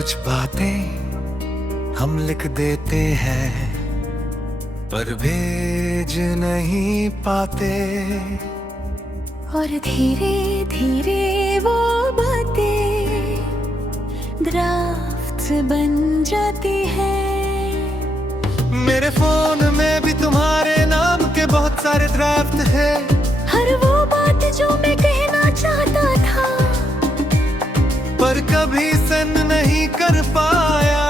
कुछ बातें हम लिख देते हैं पर भेज नहीं पाते। और धीरे धीरे वो बातें ड्राफ्ट बन जाती है। मेरे फोन में भी तुम्हारे नाम के बहुत सारे ड्राफ्ट है। हर वो बात जो मैं कहना चाहता था पर कभी सेंड नहीं कर पाया।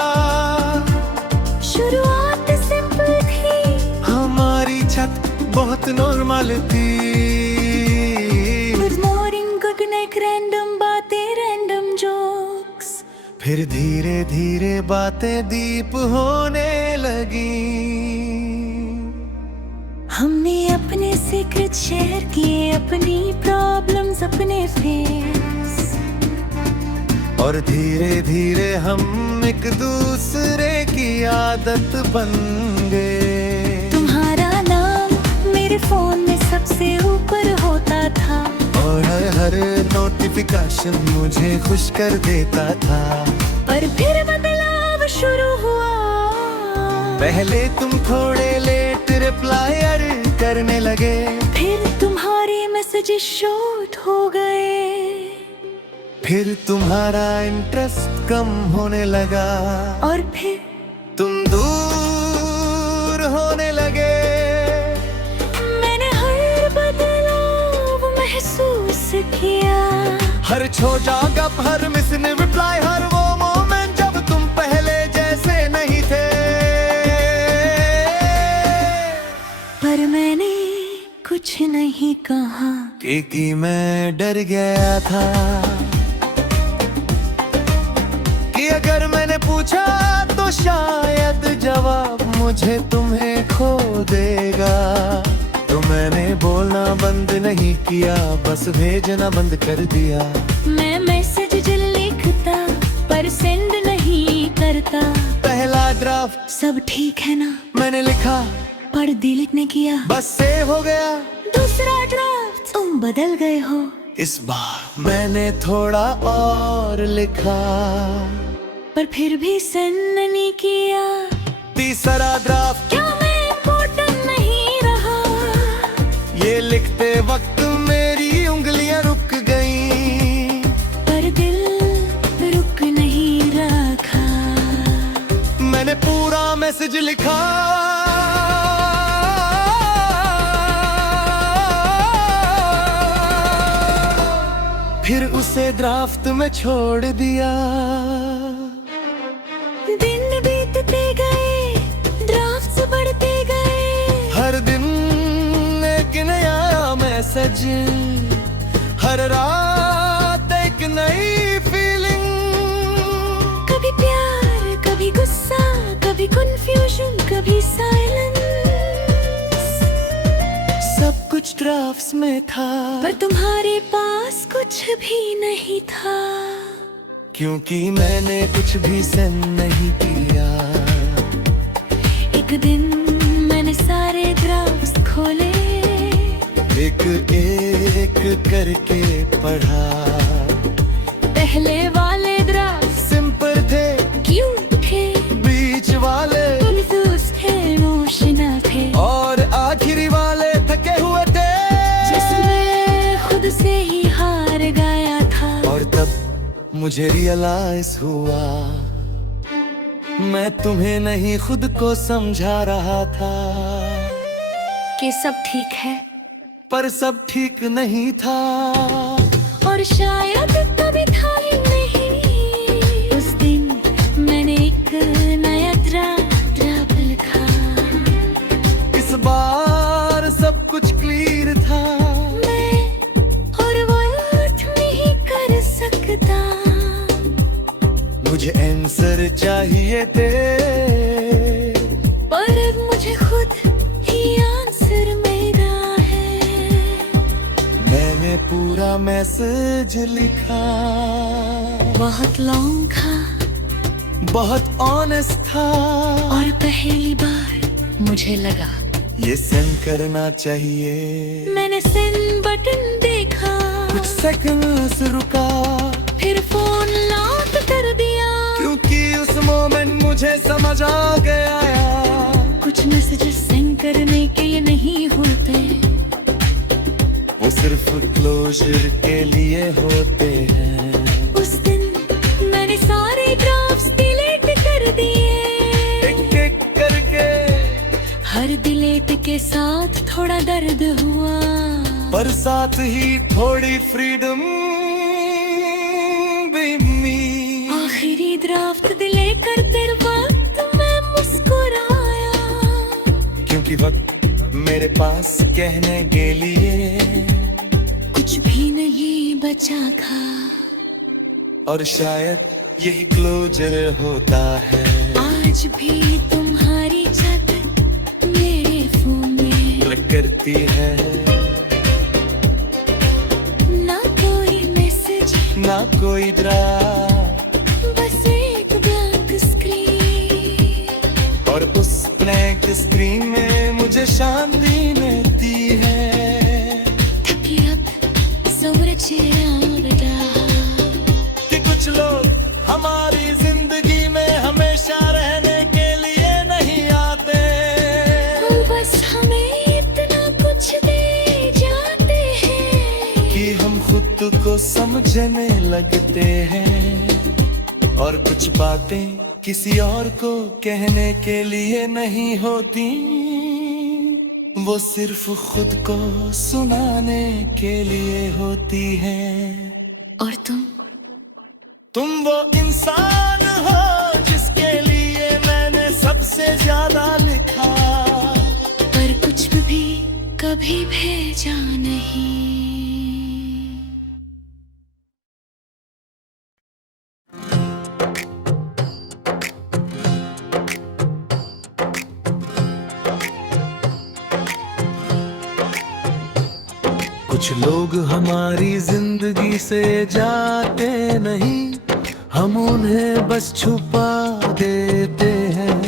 शुरुआत सिंपल थी, हमारी छत बहुत नॉर्मल थी। Good morning, good night, random बातें, रैंडम जोक्स। फिर धीरे धीरे बातें डीप होने लगी। हमने अपने सीक्रेट शेयर किए, अपनी प्रॉब्लम्स, अपने फेस। और धीरे धीरे हम एक दूसरे की आदत बन गए। तुम्हारा नाम मेरे फोन में सबसे ऊपर होता था और हर नोटिफिकेशन मुझे खुश कर देता था। पर फिर बदलाव शुरू हुआ। पहले तुम थोड़े लेट रिप्लाई करने लगे, फिर तुम्हारे मैसेजेस शॉर्ट हो गए। फिर तुम्हारा इंटरेस्ट कम होने लगा और फिर तुम दूर होने लगे। मैंने हर बदलाव महसूस किया। हर छोटा गप, हर मिसिंग रिप्लाई, हर वो मोमेंट जब तुम पहले जैसे नहीं थे। पर मैंने कुछ नहीं कहा क्योंकि मैं डर गया था कि अगर मैंने पूछा तो शायद जवाब मुझे तुम्हें खो देगा। तो मैंने बोलना बंद नहीं किया, बस भेजना बंद कर दिया। मैं मैसेज जो लिखता पर सेंड नहीं करता। पहला ड्राफ्ट सब ठीक है ना, मैंने लिखा पर डिलीट नहीं किया। बस सेव हो गया। दूसरा ड्राफ्ट तुम बदल गए हो। इस बार मैंने थोड़ा और लिखा पर फिर भी सेंड नहीं किया। तीसरा ड्राफ्ट क्या मैं इम्पोर्टेंट नहीं रहा? ये लिखते वक्त मेरी उंगलियां रुक गईं। पर दिल रुक नहीं रखा। मैंने पूरा मैसेज लिखा। फिर उसे ड्राफ्ट में छोड़ दिया। दिन बीतते गए, ड्राफ्ट्स बढ़ते गए। हर दिन एक नया मैसेज, हर रात एक नई फीलिंग। कभी प्यार, कभी गुस्सा, कभी कंफ्यूजन, कभी साइलेंस। सब कुछ ड्राफ्ट्स में था पर तुम्हारे पास कुछ भी नहीं था। क्योंकि मैंने कुछ भी सेंड नहीं किया। एक दिन मैंने सारे ड्राफ्ट्स खोले, एक एक करके पढ़ा। पहले वाले ड्राफ्ट सिंपल थे, क्यूट थे, बीच वाले कंफ्यूज थे, इमोशनल थे, और आखिरी वाले थके हुए थे। जिसमें खुद से ही हार गया था। और तब मुझे रियलाइज हुआ मैं तुम्हें नहीं खुद को समझा रहा था। कि सब ठीक है, पर सब ठीक नहीं था। और शायद तभी था ही नहीं। उस दिन मैंने एक नया ड्राफ्ट लिखा। इस बार सब कुछ क्लियर था। मैं और वो अर्थ नहीं कर सकता। मुझे आंसर चाहिए थे, पर अब मुझे खुद ही आंसर मिला है। मैंने पूरा मैसेज लिखा। बहुत लॉन्ग था, बहुत ऑनेस्ट था। और पहली बार मुझे लगा ये सेंड करना चाहिए। मैंने सेंड बटन देखा, कुछ सेकंड्स रुका, फिर फोन लॉक कर दिया। क्योंकि मुझे समझ आ गया। कुछ मैसेजेस सेंड करने के ये नहीं होते, वो सिर्फ क्लोजर के लिए होते हैं। उस दिन मैंने सारे ड्राफ्ट्स डिलीट कर दिए, एक एक करके। हर डिलीट के साथ थोड़ा दर्द हुआ, पर साथ ही थोड़ी फ्रीडम भी मिली। आखिरी ड्राफ्ट डिलीट करते वक्त मैं मुस्कुराया, क्योंकि वक्त मेरे पास कहने के लिए कुछ भी नहीं बचा था। और शायद यही क्लोजर होता है। आज भी तुम्हारी छत मेरे फोन में क्लिक करती है, ना कोई मैसेज ना कोई ड्राफ्ट, बस एक ब्लैंक स्क्रीन। और उस ब्लैंक स्क्रीन में मुझे शांति मिलती है। कि अब सूरज आएगा, कि कुछ लोग हमारी जिंदगी में हमेशा रहने के लिए नहीं आते, बस हमें इतना कुछ दे जाते हैं कि हम खुद को समझने लगते हैं। और कुछ बातें किसी और को कहने के लिए नहीं होती, वो सिर्फ खुद को सुनाने के लिए होती हैं। और तुम वो इंसान हो जिसके लिए मैंने सबसे ज्यादा लिखा, पर कुछ भी कभी भेजा नहीं। कुछ लोग हमारी जिंदगी से जाते नहीं, हम उन्हें बस छुपा देते हैं।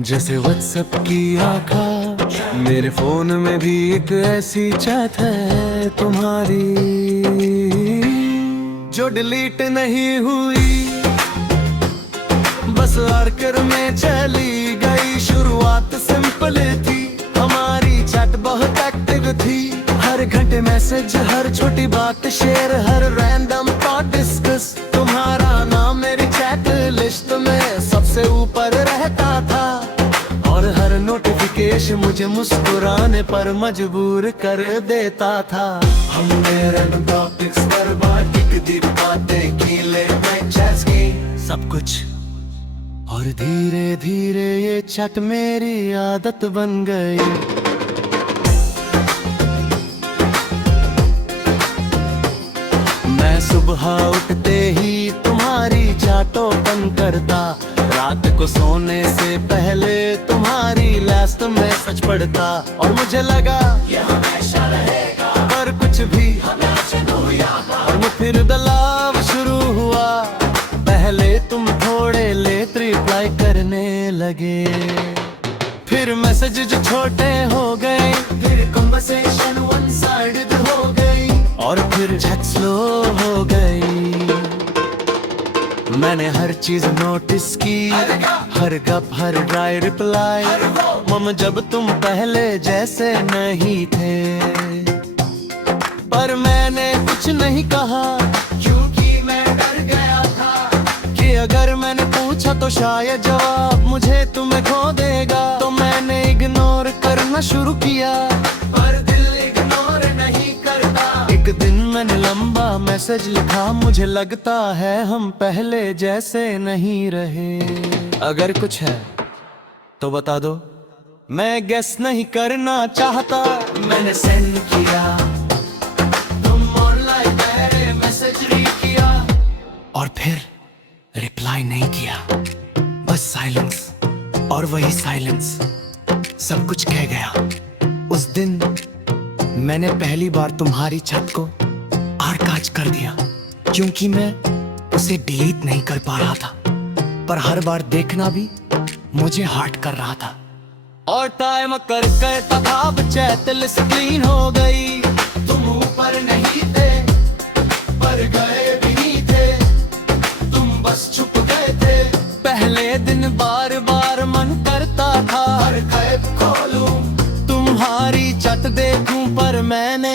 जैसे व्हाट्सएप की आँखा, मेरे फोन में भी एक ऐसी चैट है तुम्हारी, जो डिलीट नहीं हुई, बस आर्कर में चली गई। शुरुआत सिंपल थी, हमारी चैट बहुत एक्टिव थी। हर घंटे मैसेज, हर छोटी बात शेयर, हर रैंडम थॉट डिस्कस। तुम्हारा नाम मेरी चैट लिस्ट में सबसे ऊपर रहता था, और हर नोटिफिकेशन मुझे मुस्कुराने पर मजबूर कर देता था। हमने रैंडम टॉपिक्स पर बात की, बातें की, लेट नाइट चैट्स की, सब कुछ। और धीरे धीरे ये चैट मेरी आदत बन गई। मैं सुबह उठते ही तुम्हारी चैट ओपन करता, रात को सोने से पहले तुम्हारी लास्ट मैसेज पढ़ता। और मुझे लगा ये हमेशा रहेगा, पर कुछ भी और फिर बदलाव शुरू हुआ। पहले तुम थोड़े लेट रिप्लाई करने लगे, फिर मैसेज जो छोटे हो गए, फिर कन्वर्सेशन वन साइडेड हो गई, और फिर चैट स्लो हो गई। मैंने हर चीज नोटिस की, हर गप, हर ड्राई रिप्लाई। मम जब तुम पहले जैसे नहीं थे, पर मैंने कुछ नहीं कहा, क्योंकि मैं डर गया था कि अगर मैंने पूछा तो शायद जवाब मुझे तुम्हें खो देगा। तो मैंने इग्नोर करना शुरू किया, पर दिल इग्नोर नहीं करता। एक दिन मैंने लंबा मैसेज लिखा, मुझे लगता है हम पहले जैसे नहीं रहे। अगर कुछ है तो बता दो, मैं गेस नहीं करना चाहता। मैंने सेंड किया, तुम ऑनलाइन पहले मैसेज रीड किया, और फिर रिप्लाई नहीं किया, बस साइलेंस। और वही साइलेंस सब कुछ कह गया। उस दिन मैंने पहली बार तुम्हारी चैट को आर्काइव कर दिया, क्योंकि मैं उसे डिलीट नहीं कर पा रहा था, पर हर बार देखना भी मुझे हर्ट कर रहा था। और टाइम कर करता था, अब चैट लिस्ट क्लीन हो गई। तुम ऊपर नहीं थे, पर गए भी नहीं थे, तुम बस छुप गए थे। पहले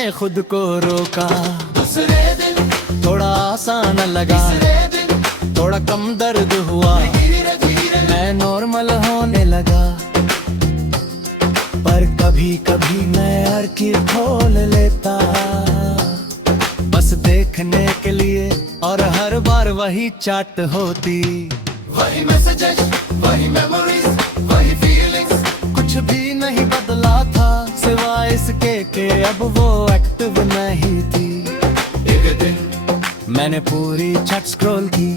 मैंने खुद को रोका। दूसरे दिन थोड़ा आसान लगा, थोड़ा कम दर्द हुआ, मैं नॉर्मल होने लगा। पर कभी कभी मैं अर्की खोल लेता, बस देखने के लिए, और हर बार वही चैट होती। वही मैसेजेस, वही मेमोरीज, वही फीलिंग्स, कुछ भी नहीं बदला था सिवाय इसके कि अब वो एक्टिव नहीं थी। एक दिन मैंने पूरी चैट स्क्रॉल की,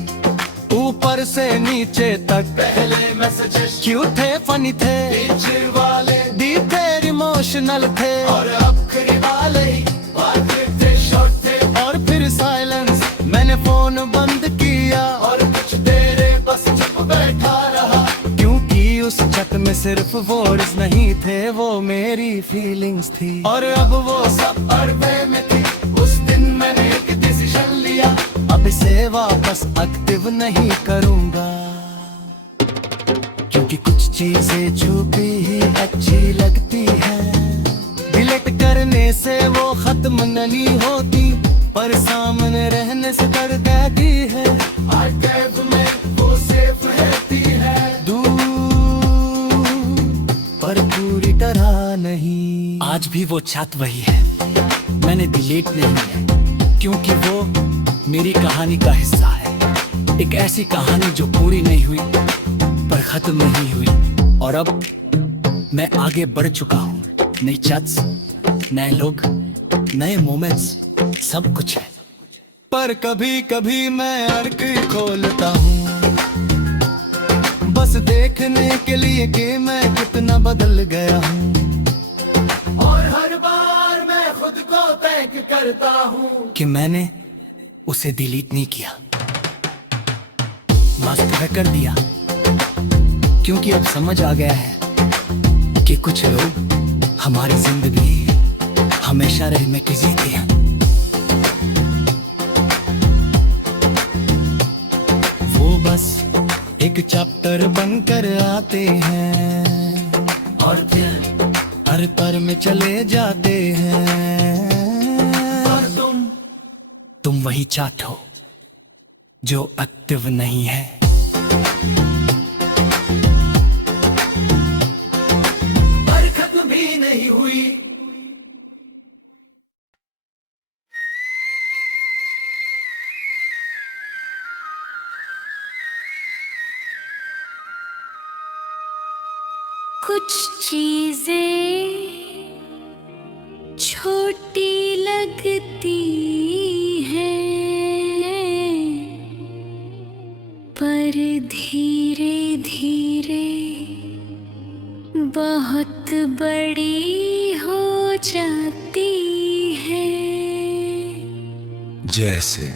ऊपर से नीचे तक। पहले मैसेजेस क्यूट थे, फनी थे, बीच वाले डीप थे, इमोशनल थे, और आखिरी वाले थे, शॉर्ट थे। और फिर साइलेंस, मैंने फोन बंद किया और कुछ देर बस चुप बैठा रहा, क्योंकि उस चैट में सिर्फ वर्ड्स नहीं थे, वो मेरी फीलिंग्स थी। और अब वो सब अरबे में थी। उस दिन मैंने एक डिसीजन लिया, अब इसे वापस एक्टिव नहीं करूंगा, क्योंकि कुछ चीजें छुपी ही अच्छी लगती है। डिलीट करने से वो खत्म नहीं होती, पर सामने रहने से डर देती है। आर्काइव में वो सेफ रहती है, दूर पर पूरी तरह नहीं। आज भी वो चैट वही है, मैंने डिलीट नहीं किया, क्योंकि वो मेरी कहानी का हिस्सा है। एक ऐसी कहानी जो पूरी नहीं हुई, पर खत्म नहीं हुई। और अब मैं आगे बढ़ चुका हूँ। नई चैट्स, नए लोग, नए मोमेंट्स, सब कुछ है। पर कभी कभी मैं अर्क खोलता हूँ, बस देखने के लिए कि मैं कितना बदल गया हूँ। और हर बार मैं खुद को थैंक करता हूँ कि मैंने उसे डिलीट नहीं किया, मास्क कर दिया, क्योंकि अब समझ आ गया है कि कुछ लोग हमारी जिंदगी हमेशा रहने की जीती है। वो बस एक चैप्टर बनकर आते हैं और फिर हर पर में चले जाते हैं। और तुम वही चैट हो जो एक्टिव नहीं है। पर खत्म भी नहीं हुई। कुछ चीजें छोटी लगती हैं, पर धीरे धीरे बहुत बड़ी हो जाती है। जैसे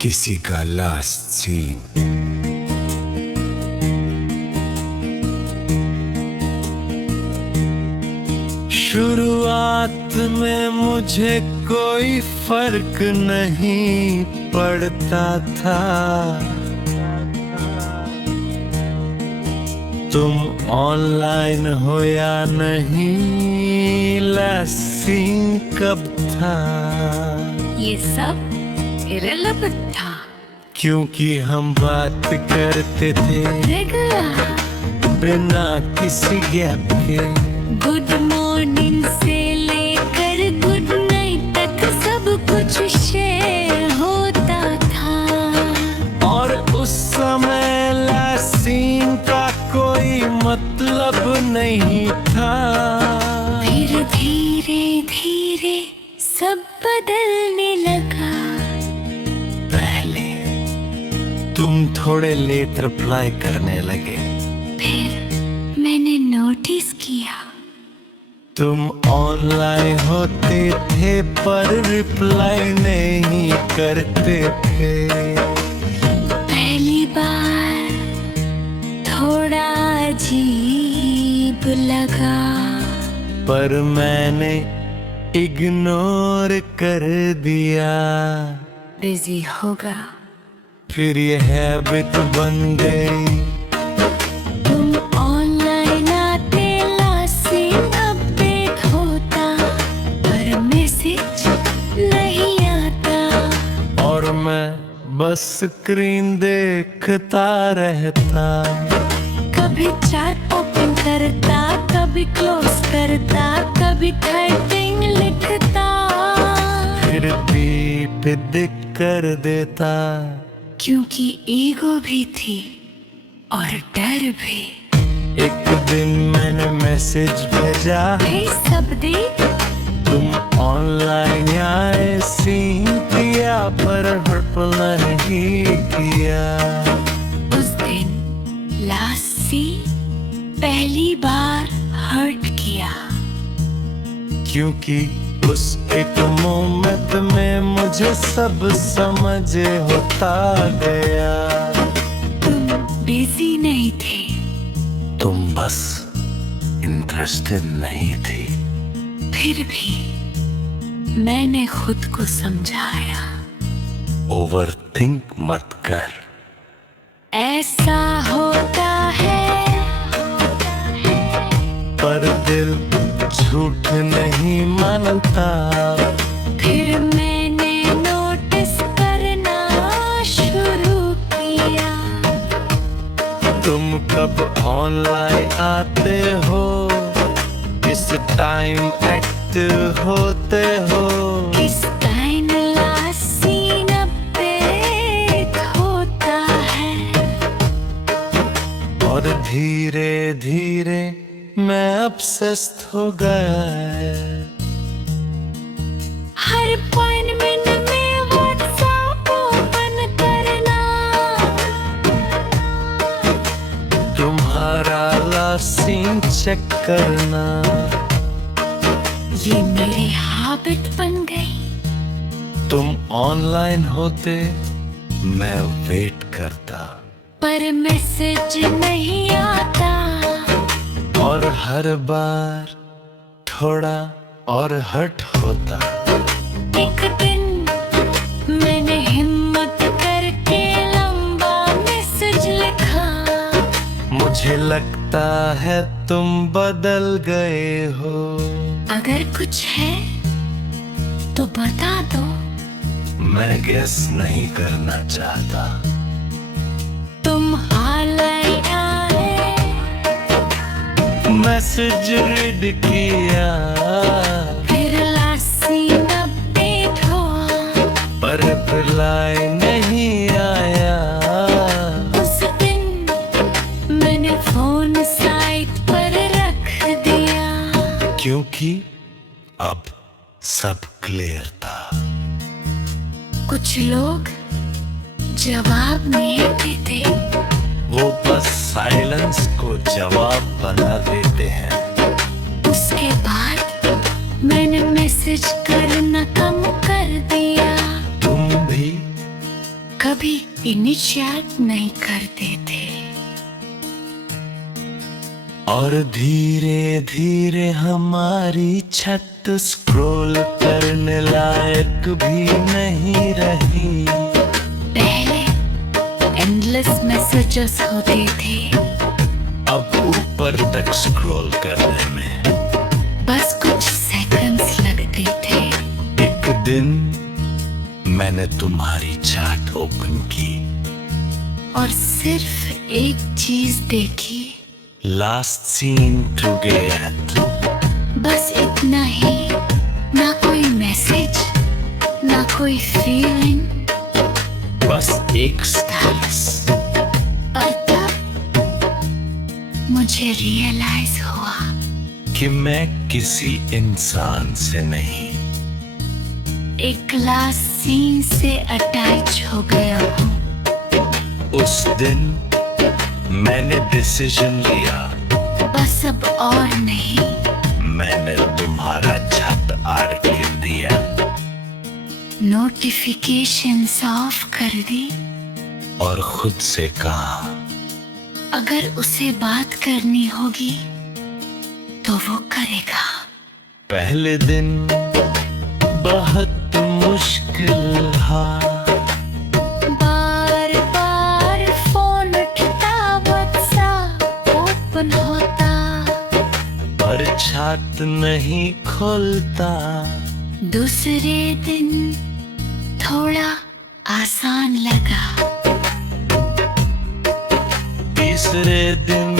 किसी का लास्ट सीन। शुरुआत में मुझे कोई फर्क नहीं पड़ता था, तुम ऑनलाइन हो या नहीं, सीन कब था। ये सब इरेलेवेंट था, क्योंकि हम बात करते थे रेगुलर, बिना किसी गैप के। गुड मॉर्निंग से लेकर गुड नाइट तक सब कुछ शेयर होता था। और उस समय सीन का कोई मतलब नहीं था। फिर धीरे धीरे सब बदलने लगा। पहले तुम थोड़े लेट रिप्लाई करने लगे, फिर मैंने नोटिस किया तुम ऑनलाइन होते थे पर रिप्लाई नहीं करते थे। पहली बार थोड़ा अजीब लगा, पर मैंने इग्नोर कर दिया। बिजी होगा। फिर ये हैबिट बन गई। तुम ऑनलाइन आते, लास्ट सीन अपडेट होता, पर मैं बस स्क्रीन देखता रहता। कभी चैट ओपन करता, कभी क्लोज करता, कभी टाइपिंग लिखता। फिर भी दिख कर देता, क्योंकि ईगो भी थी और डर भी। एक दिन मैंने मैसेज भेजा, हे सब दे तुम ऑनलाइन आए, सीन किया पर रिप्लाई नहीं किया। उस दिन लास्ट सी पहली बार हर्ट किया। क्योंकि उस एक मोमेंट में मुझे सब समझ होता गया। तुम बिजी नहीं थे, तुम बस इंटरेस्टेड नहीं थी। फिर भी मैंने खुद को समझाया। ओवर थिंक मत कर। ऐसा होता है, पर दिल झूठ नहीं मानता। फिर मैंने नोटिस करना शुरू किया। तुम कब ऑनलाइन आते हो, किस टाइम एक्टिव होते हो। इस टाइम लास्ट सीन अपडेट होता है। और धीरे धीरे मैं obsessed हो गया। हर अपॉइंटमेंट में व्हाट्सएप ओपन करना। तुम्हारा लास्ट सीन चेक करना। ये मेरी हैबिट बन गई। तुम ऑनलाइन होते, मैं वेट करता। पर मैसेज नहीं आता। और हर बार थोड़ा और हर्ट होता। एक दिन मैंने हिम्मत करके लंबा मैसेज लिखा। मुझे लगता है तुम बदल गए हो। अगर कुछ है तो बता दो। मैं गेस नहीं करना चाहता। तुम ऑनलाइन आए, मैसेज रीड किया, फिर लास्ट सीन अपडेट हुआ। पर रिप्लाई नहीं आया। उस दिन मैंने फोन साइड पर रख दिया। क्योंकि अब सब क्लियर था। कुछ लोग जवाब नहीं देते, वो बस साइलेंस को जवाब बना देते हैं। उसके बाद मैंने मैसेज करना कम कर दिया। तुम भी कभी इनिशिएट नहीं करते थे। और धीरे धीरे हमारी छत स्क्रॉल करने लायक भी नहीं रही। पहले एंडलेस मैसेजेस होते थे, अब ऊपर तक स्क्रॉल करने में बस कुछ सेकंड्स लगते थे। एक दिन मैंने तुम्हारी चैट ओपन की और सिर्फ एक चीज देखी, लास्ट सीन टुगेदर। बस इतना ही। ना कोई मैसेज, ना कोई फीलिंग, बस एक स्टेटस। और तब मुझे रियलाइज हुआ कि मैं किसी इंसान से नहीं, एक लास्ट सीन से अटैच हो गया हूँ। उस दिन मैंने डिसीजन लिया। बस अब और नहीं। मैंने तुम्हारा छत आड़ कर दिया। नोटिफिकेशंस ऑफ कर दी और खुद से कहा, अगर उसे बात करनी होगी तो वो करेगा। पहले दिन बहुत मुश्किल था। बार बार फोन उठता, व्हाट्सएप ओपन होता, पर छत नहीं खुलता। दूसरे दिन थोड़ा आसान लगा। तीसरे दिन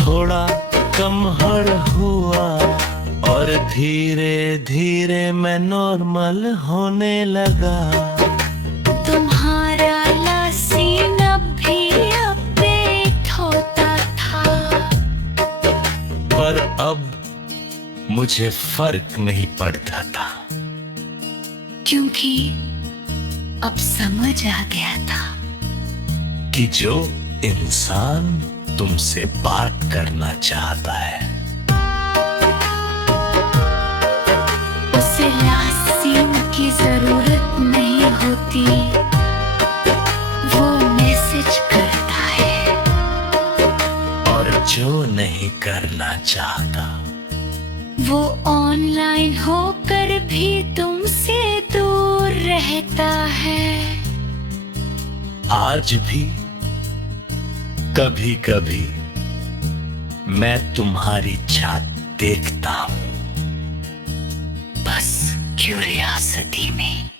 थोड़ा कम हड़ हुआ और धीरे धीरे मैं नॉर्मल होने लगा। तुम्हारा सीन अब भी अपडेट होता था, पर अब मुझे फर्क नहीं पड़ता था, क्योंकि अब समझ आ गया था कि जो इंसान तुमसे बात करना चाहता है उसे लास्ट सीन की जरूरत नहीं होती, वो मैसेज करता है। और जो नहीं करना चाहता वो ऑनलाइन होकर भी तुमसे दूर रहता है। आज भी कभी कभी मैं तुम्हारी छात देखता हूँ, बस क्यूरियोसिटी में।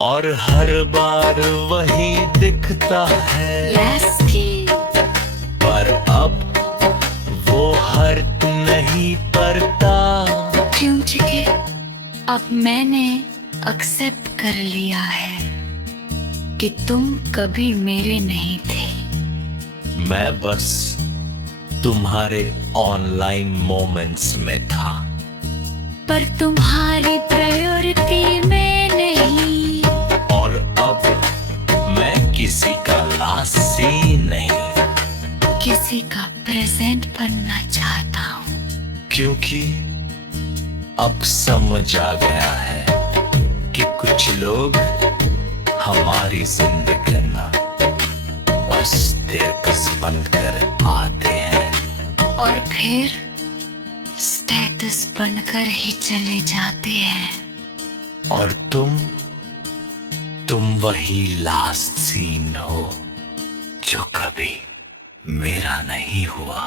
और हर बार वही दिखता है, पर अब वो हर्ट नहीं करता, क्योंकि अब मैंने एक्सेप्ट कर लिया है कि तुम कभी मेरे नहीं थे। मैं बस तुम्हारे ऑनलाइन मोमेंट्स में था, पर तुम्हारी प्रायोरिटी में नहीं। और अब मैं किसी का लास्ट सीन नहीं, किसी का प्रेजेंट बनना चाहता हूँ, क्योंकि अब समझ आ गया है कि कुछ लोग हमारी जिंदगी में बस स्टेटस बनकर आते हैं और फिर स्टेटस बनकर ही चले जाते हैं। और तुम वही लास्ट सीन हो जो कभी मेरा नहीं हुआ।